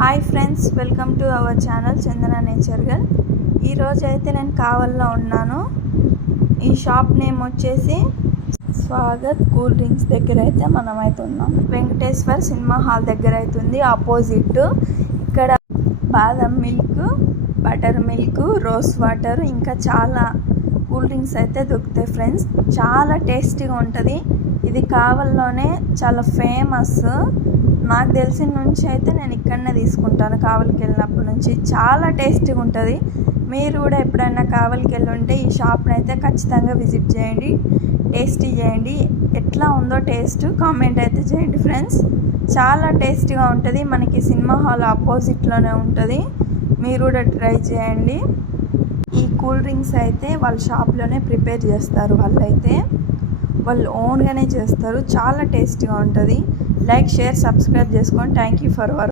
Hi friends, welcome to our channel Chandana nature girl. ఈరోజు అయితే నేను కావల్లో ఉన్నాను. ఈ షాప్ నేమ్ వచ్చేసి స్వాగత్ కూల్ డ్రింక్స్ దగ్గర అయితే మనమైతే ఉన్నాం. వెంకటేశ్వర్ సినిమా హాల్ దగ్గర అవుతుంది. ఆపోజిట్ ఇక్కడ బాదం milk, butter milk, rose water ఇంకా చాలా కూల్ డ్రింక్స్ అయితే దొరుకుతాయి ఫ్రెండ్స్. చాలా టేస్టీగా ఉంటుంది. ఇది కావల్లోనే చాలా ఫేమస్. నాకు తెలిసిన నుంచి అయితే నేను ఇక్కడనే తీసుకుంటాను. కావలికి వెళ్ళినప్పటి నుంచి చాలా టేస్టీగా ఉంటుంది. మీరు కూడా ఎప్పుడైనా కావలికి వెళ్ళి ఉంటే ఈ షాప్ని అయితే ఖచ్చితంగా విజిట్ చేయండి, టేస్టీ చేయండి. ఎట్లా ఉందో టేస్ట్ కామెంట్ అయితే చేయండి ఫ్రెండ్స్. చాలా టేస్టీగా ఉంటుంది. మనకి సినిమా హాల్ ఆపోజిట్లోనే ఉంటుంది. మీరు కూడా ట్రై చేయండి. ఈ కూల్ డ్రింక్స్ అయితే వాళ్ళ షాప్లోనే ప్రిపేర్ చేస్తారు. వాళ్ళు ఓన్గానే చేస్తారు. చాలా టేస్టీగా ఉంటుంది. లైక్, షేర్, సబ్స్క్రైబ్ చేసుకోండి. Thank you for